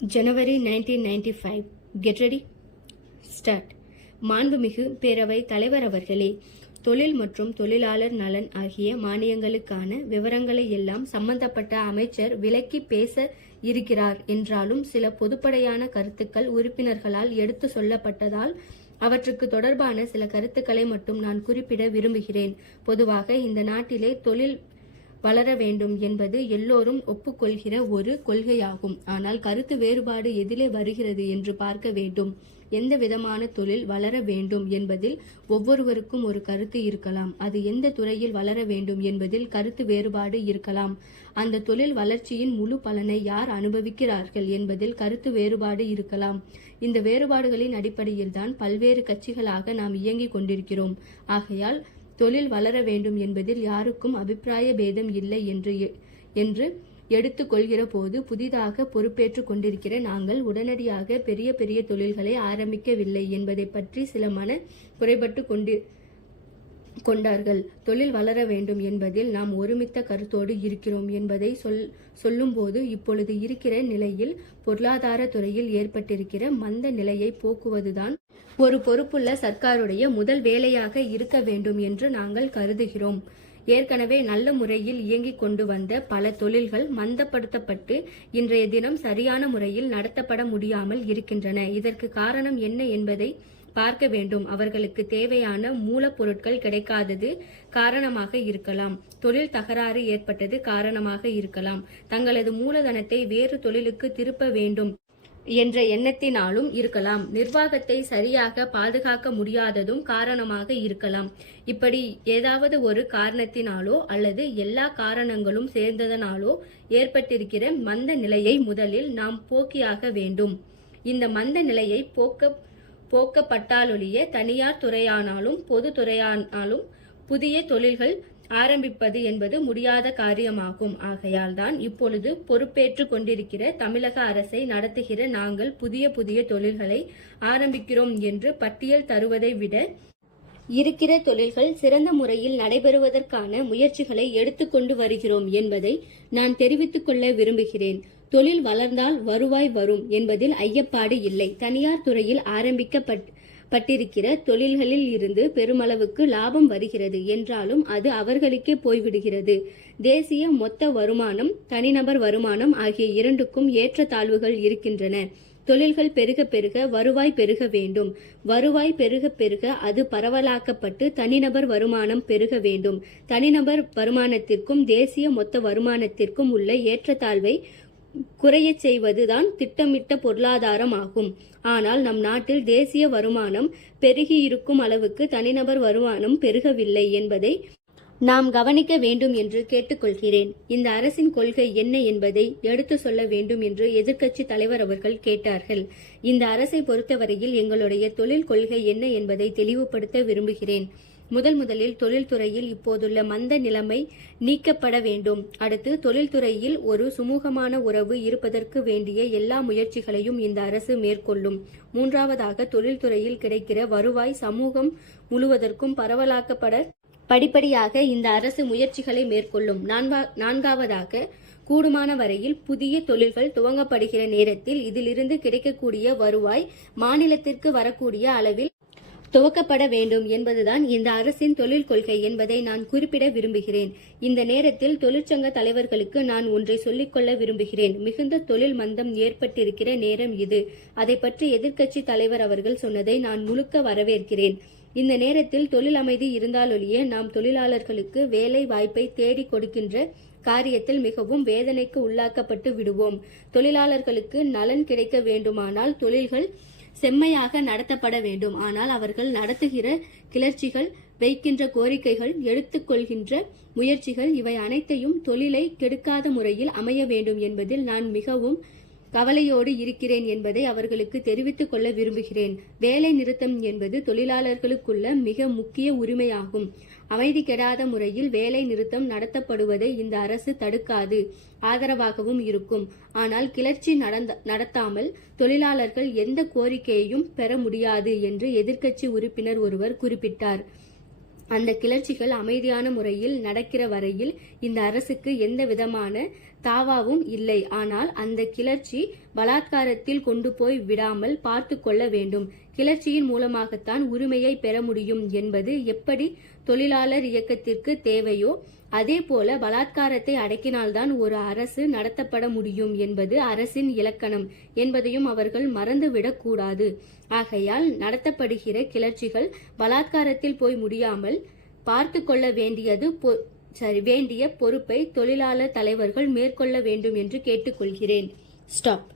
January 1995. Get ready. Start. மாண்புமிகு பேரவை தலைவர் அவர்களே, தொழில் மற்றும் தொழிலாளர் நலன் ஆகிய மானியங்களுக்கான விவரங்களை எல்லாம் சம்பந்தப்பட்ட அமைச்சர் விளக்கி பேச இருக்கிறார் என்றாலும் சில பொதுப்படையான கருத்துக்கள் உறுப்பினர்களால் எடுத்து சொல்லப்பட்டதால் அவற்றுக்கு தொடர்பான சில கருத்துக்களை மட்டும் நான் குறிப்பிட விரும்புகிறேன். பொதுவாக இந்த நாட்டிலே தொழில் வளர வேண்டும் என்பது எல்லோரும் ஒப்புக்கொள்கிற ஒரு கொள்கையாகும். ஆனால் கருத்து வேறுபாடு எதிலே வருகிறது என்று பார்க்க வேண்டும். எந்த விதமான தொழில் வளர வேண்டும் என்பதில் ஒவ்வொருவருக்கும் ஒரு கருத்து இருக்கலாம். அது எந்த துறையில் வளர வேண்டும் என்பதில் கருத்து வேறுபாடு இருக்கலாம். அந்த தொழில் வளர்ச்சியின் முழு பலனை யார் அனுபவிக்கிறார்கள் என்பதில் கருத்து வேறுபாடு இருக்கலாம். இந்த வேறுபாடுகளின் அடிப்படையில் தான் பல்வேறு கட்சிகளாக நாம் இயங்கிக் கொண்டிருக்கிறோம். ஆகையால் தொழில் வளர வேண்டும் என்பதில் யாருக்கும் அபிப்பிராய பேதம் இல்லை என்று எடுத்துக் கொள்கிற போது புதிதாக பொறுப்பேற்று கொண்டிருக்கிற நாங்கள் உடனடியாக பெரிய பெரிய தொழில்களை ஆரம்பிக்கவில்லை என்பதை பற்றி சில மன குறைபட்டு கொண்டார்கள். தொழில் வளர வேண்டும் என்பதில் நாம் ஒருமித்த கருத்தோடு இருக்கிறோம் என்பதை சொல்லும்போது இப்பொழுது இருக்கிற நிலையில் பொருளாதார துறையில் ஏற்பட்டிருக்கிற மந்த நிலையை போக்குவதுதான் ஒரு பொறுப்புள்ள சர்க்காருடைய முதல் வேலையாக இருக்க வேண்டும் என்று நாங்கள் கருதுகிறோம். ஏற்கனவே நல்ல முறையில் இயங்கிக் கொண்டு வந்த பல தொழில்கள் மந்தப்படுத்தப்பட்டு இன்றைய தினம் சரியான முறையில் நடத்தப்பட முடியாமல் இருக்கின்றன. இதற்கு காரணம் என்ன என்பதை பார்க்க வேண்டும். அவர்களுக்கு தேவையான மூலப்பொருட்கள் கிடைக்காதது காரணமாக இருக்கலாம். தொழில் தகராறு ஏற்பட்டது காரணமாக இருக்கலாம். தங்களது மூலதனத்தை வேறு தொழிலுக்கு திருப்ப வேண்டும் என்ற எண்ணத்தினாலும் இருக்கலாம். நிர்வாகத்தை சரியாக பாதுகாக்க முடியாததும் காரணமாக இருக்கலாம். இப்படி ஏதாவது ஒரு காரணத்தினாலோ அல்லது எல்லா காரணங்களும் சேர்ந்ததனாலோ ஏற்பட்டிருக்கிற மந்த நிலையை முதலில் நாம் போக்கியாக வேண்டும். இந்த மந்த நிலையை போக்கப்பட்டாலொழிய தனியார் துறையானாலும் பொது துறையானாலும் புதிய தொழில்கள் ஆரம்பிப்பது என்பது முடியாத காரியமாகும். ஆகையால் தான் இப்பொழுது பொறுப்பேற்று கொண்டிருக்கிற தமிழக அரசை நடத்துகிற நாங்கள் புதிய தொழில்களை ஆரம்பிக்கிறோம் என்று பட்டியல் தருவதை விட இருக்கிற தொழில்கள் சிறந்த முறையில் நடைபெறுவதற்கான முயற்சிகளை எடுத்துக்கொண்டு வருகிறோம் என்பதை நான் தெரிவித்துக் கொள்ள விரும்புகிறேன். தொழில் வளர்ந்தால் வருவாய் வரும் என்பதில் ஐயப்பாடு இல்லை. தனியார் துறையில் ஆரம்பிக்கப்பட்டிருக்கிற தொழில்களில் இருந்து பெருமளவுக்கு லாபம் வருகிறது என்றாலும் அது அவர்களுக்கே போய்விடுகிறது. தேசிய மொத்த வருமானம், தனிநபர் வருமானம் ஆகிய இரண்டுக்கும் ஏற்ற தாழ்வுகள் இருக்கின்றன. தொழில்கள் பெருக பெருக வருவாய் பெருக வேண்டும். வருவாய் பெருக பெருக அது பரவலாக்கப்பட்டு தனிநபர் வருமானம் பெருக வேண்டும். தனிநபர் வருமானத்திற்கும் தேசிய மொத்த வருமானத்திற்கும் உள்ள ஏற்றத்தாழ்வை குறையச் செய்வதுதான் திட்டமிட்ட பொருளாதாரம் ஆகும். ஆனால் நம் நாட்டில் தேசிய வருமானம் பெருகியிருக்கும் அளவுக்கு தனிநபர் வருமானம் பெருகவில்லை என்பதை நாம் கவனிக்க வேண்டும் என்று கேட்டுக்கொள்கிறேன். இந்த அரசின் கொள்கை என்ன என்பதை எடுத்து சொல்ல வேண்டும் என்று எதிர்க்கட்சி தலைவர் அவர்கள் கேட்டார்கள். இந்த அரசை பொறுத்தவரையில் எங்களுடைய தொழில் கொள்கை என்ன என்பதை தெளிவுபடுத்த விரும்புகிறேன். முதலில் தொழில்துறையில் இப்போதுள்ள மந்த நிலைமை நீக்கப்பட வேண்டும். அடுத்து தொழில்துறையில் ஒரு சுமூகமான உறவு இருப்பதற்கு வேண்டிய எல்லா முயற்சிகளையும் இந்த அரசு மேற்கொள்ளும். மூன்றாவதாக தொழில்துறையில் கிடைக்கிற வருவாய் சமூகம் முழுவதற்கும் பரவலாக்கப்பட படிப்படியாக இந்த அரசு முயற்சிகளை மேற்கொள்ளும். நான்காவதாக கூடுமான வரையில் புதிய தொழில்கள் துவங்கப்படுகிற நேரத்தில் இதிலிருந்து கிடைக்கக்கூடிய வருவாய் மாநிலத்திற்கு வரக்கூடிய அளவில் துவக்கப்பட வேண்டும் என்பதுதான் இந்த அரசின் தொழில் கொள்கை என்பதை நான் குறிப்பிட விரும்புகிறேன். இந்த நேரத்தில் தொழிற்சங்க தலைவர்களுக்கு நான் ஒன்றை சொல்லிக்கொள்ள விரும்புகிறேன். மிகுந்த தொழில் மந்தம் ஏற்பட்டிருக்கிற நேரம் இது. அதை பற்றி எதிர்க்கட்சி தலைவர் அவர்கள் சொன்னதை நான் முழுக்க வரவேற்கிறேன். இந்த நேரத்தில் தொழில் அமைதி இருந்தாலொழிய நாம் தொழிலாளர்களுக்கு வேலை வாய்ப்பை தேடி கொடுக்கின்ற காரியத்தில் மிகவும் வேதனைக்கு உள்ளாக்கப்பட்டு விடுவோம். தொழிலாளர்களுக்கு நலன் கிடைக்க வேண்டுமானால் தொழில்கள் செம்மையாக நடத்தப்பட வேண்டும். ஆனால் அவர்கள் நடத்துகிற கிளர்ச்சிகள், வைக்கின்ற கோரிக்கைகள், எடுத்துக்கொள்கின்ற முயற்சிகள் இவை அனைத்தையும் தொழிலை கெடுக்காத முறையில் அமைய வேண்டும் என்பதில் நான் மிகவும் கவலையோடு இருக்கிறேன் என்பதை அவர்களுக்கு தெரிவித்துக் கொள்ள விரும்புகிறேன். வேலை நிறுத்தம் என்பது தொழிலாளர்களுக்குள்ள மிக முக்கிய உரிமையாகும். அமைதி கெடாத முறையில் வேலை நிறுத்தம் நடத்தப்படுவதை இந்த அரசு தடுக்காது, ஆதரவாகவும் இருக்கும். ஆனால் கிளர்ச்சி நடத்தாமல் தொழிலாளர்கள் எந்த கோரிக்கையையும் பெற முடியாது என்று எதிர்க்கட்சி உறுப்பினர் ஒருவர் குறிப்பிட்டார். அந்த கிளர்ச்சிகள் அமைதியான முறையில் நடக்கிற வரையில் இந்த அரசுக்கு எந்த விதமான தாவாவும் இல்லை. ஆனால் அந்த கிளர்ச்சி பலாத்காரத்தில் கொண்டு போய் விடாமல் பார்த்து கொள்ள வேண்டும். கிளர்ச்சியின் மூலமாகத்தான் உரிமையை பெற முடியும் என்பது எப்படி தொழிலாளர் இயக்கத்திற்கு தேவையோ அதே போல பலாத்காரத்தை அடக்கினால்தான் ஒரு அரசு நடத்தப்பட முடியும் என்பது அரசின் இலக்கணம் என்பதையும் அவர்கள் மறந்துவிடக் கூடாது. ஆகையால் நடத்தப்படுகிற கிளர்ச்சிகள் பலாத்காரத்தில் போய் முடியாமல் பார்த்து கொள்ள வேண்டிய பொறுப்பை தொழிலாளர் தலைவர்கள் மேற்கொள்ள வேண்டும் என்று கேட்டுக்கொள்கிறேன். ஸ்டாப்.